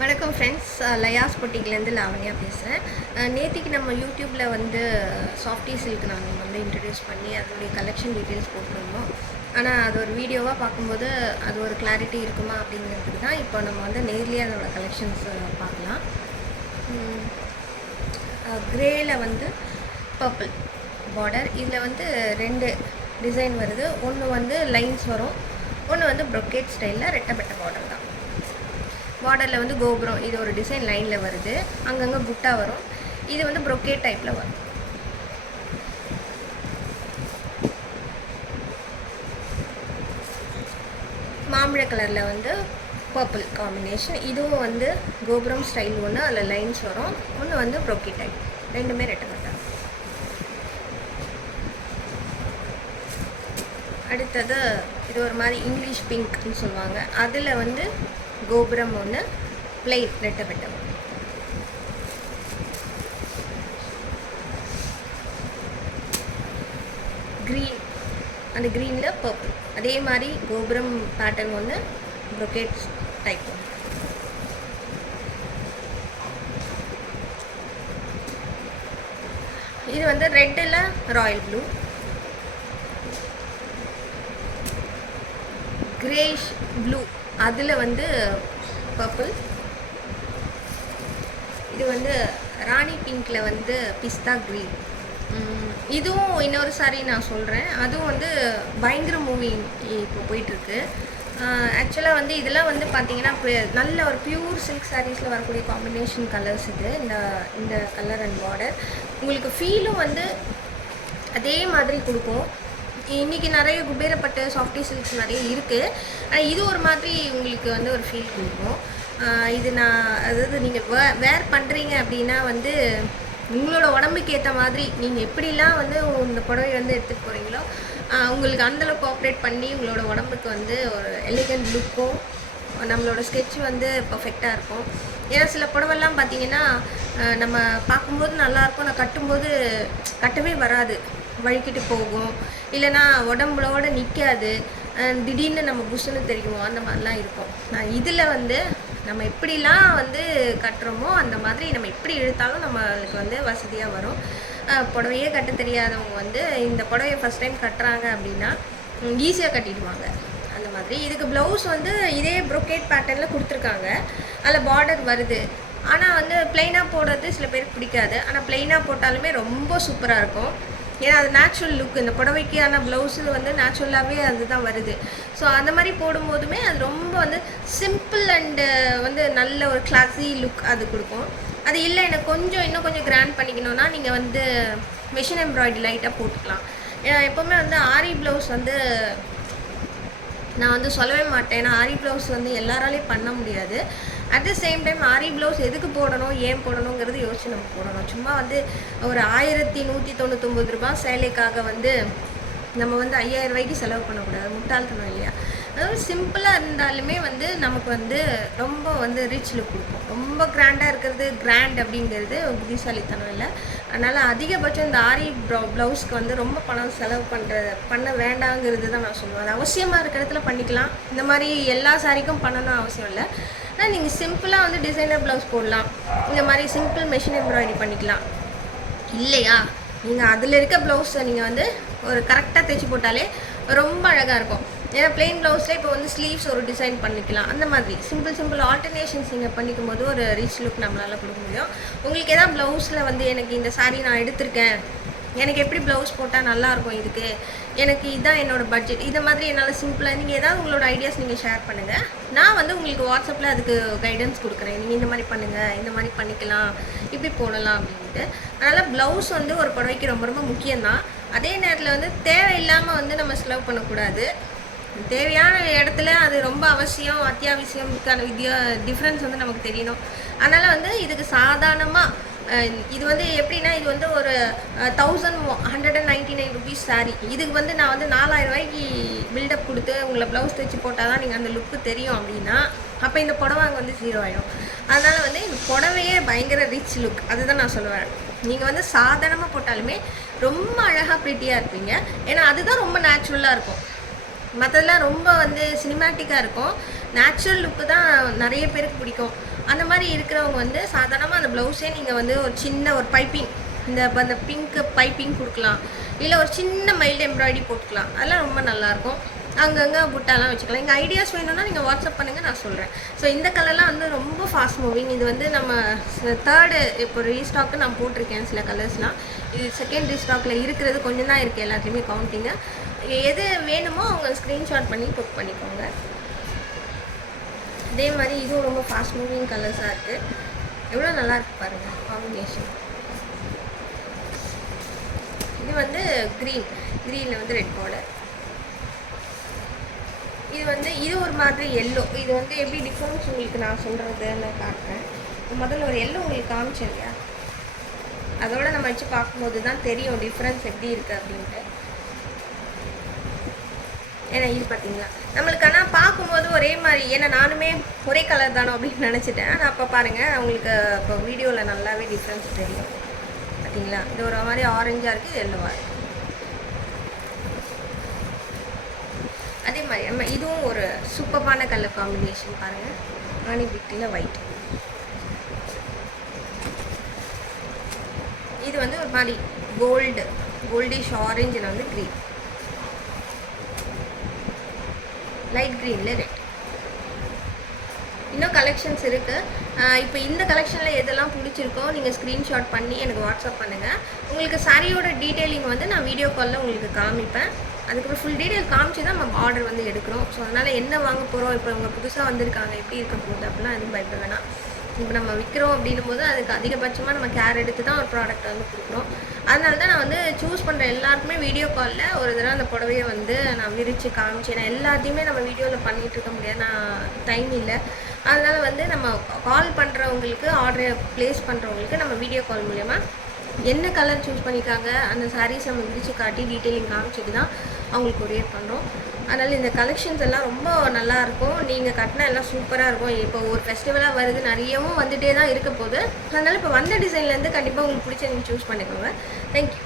வணக்கம் ஃப்ரெண்ட்ஸ், லயாஸ் பொட்டிக்லேருந்து லாவண்யா பேசுகிறேன். நேத்திக்கு நம்ம யூடியூப்பில் வந்து சாஃப்டி சில்க் நாங்கள் வந்து இன்ட்ரடியூஸ் பண்ணி அதோடைய கலெக்ஷன் டீட்டெயில்ஸ் போட்டிருந்தோம். ஆனால் அது ஒரு வீடியோவாக பார்க்கும்போது அது ஒரு கிளாரிட்டி இருக்குமா அப்படிங்கிறதுக்கு தான் இப்போ நம்ம வந்து நேர்லேயே அதோட கலெக்ஷன்ஸ் பார்க்கலாம். க்ரேயில் வந்து பர்பிள் பார்டர், இதில் வந்து 2 டிசைன் வருது. ஒன்று வந்து லைன்ஸ் வரும், ஒன்று வந்து ப்ரொக்கேட் ஸ்டைலில் ரெட்டப்பட்ட பார்டர் தான். பார்டரில் வந்து கோபுரம், இது ஒரு டிசைன் லைனில் வருது, அங்கங்கே புட்டா வரும். இது வந்து ப்ரொக்கேட் டைப்பில் வரும். மாம்பழ கலரில் வந்து பர்பிள் காம்பினேஷன். இதுவும் வந்து கோபுரம் ஸ்டைல் ஒன்று, அதில் லைன்ஸ் வரும். ஒன்று வந்து ப்ரொக்கேட் டைப், ரெண்டுமே ரெட்டப்பட்ட. அடுத்தது இது ஒரு மாதிரி இங்கிலீஷ் பிங்க்னு சொல்லுவாங்க. அதில் வந்து கோபுரம் ஒன்று, பிளைன் ரெட்டப்பட்ட. க்ரீன், அந்த க்ரீனில் பர்பிள், அதே மாதிரி கோபுரம் பேட்டர்ன் ஒன்று, ப்ரொக்கேட் டைப் ஒன்று. இது வந்து ரெட்டில் ராயல் ப்ளூ, கிரேஷ் ப்ளூ, அதில் வந்து பர்பிள். இது வந்து ராணி பிங்க்கில் வந்து பிஸ்தா க்ரீன். இதுவும் இன்னொரு சாரி நான் சொல்கிறேன், அதுவும் வந்து பயங்கர மூவி இப்போ போயிட்டுருக்கு. ஆக்சுவலாக வந்து இதெல்லாம் வந்து பார்த்திங்கன்னா நல்ல ஒரு பியூர் சில்க் சாரீஸில் வரக்கூடிய காம்பினேஷன் கலர்ஸ் இது. இந்த கலர் அண்ட் பார்டர் உங்களுக்கு ஃபீலும் வந்து அதே மாதிரி கொடுக்கும். இன்றைக்கி நிறைய குபேரப்பட்டு சாஃப்டி சில்க்ஸ் நிறைய இருக்குது, ஆனால் இது ஒரு மாதிரி உங்களுக்கு வந்து ஒரு ஃபீல் கொடுக்கும். இது அதாவது நீங்கள் வேர் பண்ணுறீங்க அப்படின்னா வந்து உங்களோட உடம்புக்கு ஏற்ற மாதிரி நீங்கள் எப்படிலாம் வந்து இந்த புடவை வந்து எடுத்துகிட்டு போகிறீங்களோ உங்களுக்கு அந்தளவுக்கு கோஆப்ரேட் பண்ணி உங்களோட உடம்புக்கு வந்து ஒரு எலிகண்ட் லுக்கும் நம்மளோட ஸ்கெட்ச் வந்து பர்ஃபெக்டாக இருக்கும். ஏன்னா சில புடவெல்லாம் பார்த்திங்கன்னா நம்ம பார்க்கும்போது நல்லாயிருக்கும், நான் கட்டும்போது கட்டவே வராது, வழுக்கிட்டு போகும், இல்லைனா உடம்புலோட நிற்காது, திடீர்னு நம்ம புஷ்ஷுன்னு தெரியும், அந்த மாதிரிலாம் இருக்கும். இதில் வந்து நம்ம எப்படிலாம் வந்து கட்டுறோமோ அந்த மாதிரி நம்ம எப்படி இழுத்தாலும் நம்மளுக்கு வந்து வசதியாக வரும். புடவையே கட்ட தெரியாதவங்க வந்து இந்த புடவையை ஃபஸ்ட் டைம் கட்டுறாங்க அப்படின்னா ஈஸியாக கட்டிடுவாங்க. அந்த மாதிரி இதுக்கு ப்ளவுஸ் வந்து இதே ப்ரொக்கேட் பேட்டர்னில் கொடுத்துருக்காங்க, அதில் பார்டர் வருது. ஆனால் வந்து ப்ளைனாக போடுறது சில பேருக்கு பிடிக்காது, ஆனால் ப்ளைனாக போட்டாலுமே ரொம்ப சூப்பராக இருக்கும். ஏன்னா அது நேச்சுரல் லுக், இந்த புடவைக்கான ப்ளவுஸு வந்து நேச்சுரலாகவே அதுதான் வருது. ஸோ அந்த மாதிரி போடும்போதுமே அது ரொம்ப வந்து சிம்பிள் அண்டு வந்து நல்ல ஒரு கிளாஸி லுக் அது கொடுக்கும். அது இல்லை எனக்கு இன்னும் கொஞ்சம் கிராண்ட் பண்ணிக்கணுன்னா நீங்கள் வந்து மிஷின் எம்ப்ராய்டரி லைட்டாக போட்டுக்கலாம். ஏன்னா எப்போவுமே வந்து ஆரி ப்ளவுஸ் வந்து நான் வந்து சொல்லவே மாட்டேன், ஏன்னா ஆரி ப்ளவுஸ் வந்து எல்லாராலையும் பண்ண முடியாது. At the same time aari blouse எதுக்கு போடணும், ஏன் போடணுங்கிறது யோசிச்சு நம்ம போடணும். சும்மா வந்து ஒரு 1199 ரூபாய் சேலைக்காக வந்து நம்ம வந்து 5000 ரூபாய்க்கு செலவு பண்ணக்கூடாது, முட்டாள்தனம் இல்லையா? அதாவது சிம்பிளாக இருந்தாலுமே வந்து நமக்கு வந்து ரொம்ப வந்து ரிச் லுக் கொடுக்கும். ரொம்ப கிராண்டாக இருக்கிறது கிராண்ட் அப்படிங்கிறது புத்திசாலித்தனம் இல்லை. அதனால் அதிகபட்சம் இந்த ஆரி ப்ளவுஸ்க்கு வந்து ரொம்ப பணம் செலவு பண்ண வேண்டாங்கிறது தான் நான் சொல்லுவேன். அது அவசியமாக இருக்கிற இடத்துல பண்ணிக்கலாம், இந்த மாதிரி எல்லா சாரிக்கும் பண்ணணும் அவசியம் இல்லை. ஆனால் நீங்கள் சிம்பிளாக வந்து டிசைனர் ப்ளவுஸ் போடலாம், இந்த மாதிரி சிம்பிள் மெஷின் எம்ப்ராய்டரி பண்ணிக்கலாம். இல்லையா, நீங்கள் அதில் இருக்க ப்ளவுஸை நீங்கள் வந்து ஒரு கரெக்டாக தைச்சி போட்டாலே ரொம்ப அழகாக இருக்கும். ஏன்னா பிளெயின் ப்ளவுஸில் இப்போ வந்து ஸ்லீவ்ஸ் ஒரு டிசைன் பண்ணிக்கலாம். அந்த மாதிரி சிம்பிள் ஆல்டர்னேஷன்ஸ் நீங்கள் பண்ணிக்கும் போது ஒரு ரிச் லுக் நம்மளால் கொடுக்க முடியும். உங்களுக்கு எதாவது ப்ளவுஸில் வந்து எனக்கு இந்த சாரீ நான் எடுத்திருக்கேன், எனக்கு எப்படி ப்ளவுஸ் போட்டால் நல்லாயிருக்கும், இதுக்கு எனக்கு இதுதான் என்னோடய பட்ஜெட், இதை மாதிரி என்னால் சிம்பிளாக நீங்கள் ஏதாவது உங்களோட ஐடியாஸ் நீங்கள் ஷேர் பண்ணுங்கள். நான் வந்து உங்களுக்கு வாட்ஸ்அப்பில் அதுக்கு கைடன்ஸ் கொடுக்குறேன். நீங்கள் இந்த மாதிரி பண்ணுங்கள், இந்த மாதிரி பண்ணிக்கலாம், இப்படி போடலாம் அப்படின்ட்டு. அதனால் ப்ளவுஸ் வந்து ஒரு புடவைக்கு ரொம்ப ரொம்ப முக்கியம்தான். அதே நேரத்தில் வந்து தேவையில்லாமல் வந்து நம்ம செலவு பண்ணக்கூடாது. தேவையான இடத்துல அது ரொம்ப அவசியம், அத்தியாவசியம்க்கான டிஃப்ரென்ஸ் வந்து நமக்கு தெரியணும். அதனால் வந்து இதுக்கு சாதாரணமாக இது வந்து எப்படின்னா, இது வந்து ஒரு 1199 ருபீஸ் சாரீ. இதுக்கு வந்து நான் வந்து 4000 ரூபாய்க்கு பில்டப் கொடுத்து உங்களை ப்ளவுஸ் தைச்சி போட்டால் தான் நீங்கள் அந்த லுக்கு தெரியும் அப்படின்னா அப்போ இந்த புடவை அங்கே வந்து 0 ஆகிடும். அதனால் வந்து இந்த புடவையே பயங்கர ரிச் லுக், அதுதான் நான் சொல்லுவேன். நீங்கள் வந்து சாதாரணமாக போட்டாலுமே ரொம்ப அழகாக ப்ரிட்டியாக இருப்பீங்க. ஏன்னா அதுதான் ரொம்ப நேச்சுரலாக இருக்கும். மற்றதெல்லாம் ரொம்ப வந்து சினிமேட்டிக்காக இருக்கும். நேச்சுரல் லுக்கு தான் நிறைய பேருக்கு பிடிக்கும். அந்த மாதிரி இருக்கிறவங்க வந்து சாதாரணமாக அந்த ப்ளவுஸே நீங்கள் வந்து ஒரு சின்ன ஒரு பைப்பிங் அந்த பிங்க்கு பைப்பிங் கொடுக்கலாம், இல்லை ஒரு சின்ன மைல்டு எம்ப்ராய்டரி போட்டுக்கலாம். அதெல்லாம் ரொம்ப நல்லாயிருக்கும். அங்கங்கே புட்டாலாம் வச்சுக்கலாம். எங்கள் ஐடியாஸ் வேணும்னா நீங்கள் வாட்ஸ்அப் பண்ணுங்கள், நான் சொல்கிறேன். ஸோ இந்த கலர்லாம் வந்து ரொம்ப ஃபாஸ்ட் மூவிங். இது வந்து நம்ம தேர்டு இப்போ ரீஸ்டாக்கு நான் போட்டிருக்கேன் சில கலர்ஸ்லாம். இது செகண்ட் ரீஸ்டாக்கில் இருக்கிறது கொஞ்சம் தான் இருக்குது, எல்லாத்துலேயுமே கவுண்டிங்கு. எது வேணுமோ அவங்க ஸ்க்ரீன்ஷாட் பண்ணி புக் பண்ணிக்கோங்க. அதே மாதிரி இதுவும் ரொம்ப ஃபாஸ்ட் மூவிங் கலர்ஸாக இருக்குது. எவ்வளோ நல்லா இருக்குது பாருங்கள் காம்பினேஷன். இது வந்து க்ரீனில் வந்து ரெட் பார்டர். இது ஒரு மாதிரி எல்லோ. இது வந்து எப்படி டிஃப்ரென்ஸ் உங்களுக்கு நான் சொல்கிறதுன்னு காட்டுறேன். முதல்ல ஒரு எல்லோ உங்களுக்கு காமிச்சேன் இல்லையா, அதோட நம்ம வச்சு பார்க்கும்போது தான் தெரியும் டிஃப்ரென்ஸ் எப்படி இருக்குது அப்படின்ட்டு. ஏன்னா இது பார்த்தீங்களா நம்மளுக்கு, ஆனால் பார்க்கும்போது ஒரே மாதிரி, ஏன்னா நானுமே ஒரே கலர் தானோ அப்படின்னு நினச்சிட்டேன். ஆனால் அப்போ பாருங்கள் உங்களுக்கு இப்போ வீடியோவில் நல்லாவே டிஃப்ரென்ஸ் தெரியும். பார்த்தீங்களா, இது ஒரு மாதிரி ஆரஞ்சாக இருக்குது, எல்லோவாக இருக்குது. அதே மாதிரி நம்ம இதுவும் ஒரு சூப்பரான கலர் காம்பினேஷன் பாருங்கள். ராணி பிங்கில் ஒயிட். இது வந்து ஒரு மாதிரி கோல்டிஷ் ஆரஞ்சில் வந்து க்ரீன், லைட் க்ரீனில் ரெட். இன்னும் கலெக்ஷன்ஸ் இருக்குது. இப்போ இந்த கலெக்ஷனில் எதெல்லாம் பிடிச்சிருக்கோ நீங்கள் ஸ்க்ரீன்ஷாட் பண்ணி எனக்கு வாட்ஸ்அப் பண்ணுங்கள். உங்களுக்கு சாரியோட டீட்டெயிலிங் வந்து நான் வீடியோ காலில் உங்களுக்கு காமிப்பேன். அதுக்கப்புறம் ஃபுல் டீட்டெயில் காமிச்சு தான் நம்ம ஆர்டர் வந்து எடுக்கிறோம். ஸோ அதனால் என்ன வாங்க போகிறோம், இப்போ அவங்க புதுசாக வந்திருக்காங்க எப்படி இருக்க போகுது அப்படிலாம் எதுவும் பயப்பட வேணாம். இப்போ நம்ம விற்கிறோம் அப்படின்னும் போது அதுக்கு அதிகபட்சமாக நம்ம கேர் எடுத்து தான் ஒரு ப்ராடக்ட் வந்து கொடுக்குறோம். அதனால தான் நான் வந்து சூஸ் பண்ணுற எல்லாருக்குமே வீடியோ காலில் ஒரு தடவை அந்த புடவையை வந்து நான் விரித்து காமிச்சேன். நான் எல்லாத்தையுமே நம்ம வீடியோவில் பண்ணிகிட்டு இருக்க முடியாது, நான் டைம் இல்லை. அதனால் வந்து நம்ம கால் பண்ணுறவங்களுக்கு, ஆர்டரை ப்ளேஸ் பண்ணுறவங்களுக்கு நம்ம வீடியோ கால் மூலமா என்ன கலர் சூஸ் பண்ணியிருக்காங்க அந்த சாரீஸ் நம்ம விரித்து காட்டி டீட்டெயிலிங் காமிச்சிட்டு தான் அவங்களுக்கு கொரியர் பண்ணுறோம். அதனால் இந்த கலெக்ஷன்ஸ் எல்லாம் ரொம்ப நல்லாயிருக்கும். நீங்கள் கட்டினா எல்லாம் சூப்பராக இருக்கும். இப்போ ஒரு ஃபெஸ்டிவலாக வருது, நிறையவும் வந்துகிட்டே தான் இருக்க போகுது. அதனால் இப்போ வந்த டிசைன்லேருந்து கண்டிப்பாக உங்களுக்கு பிடிச்ச நீங்கள் சூஸ் பண்ணிக்கோங்க. தேங்க்யூ.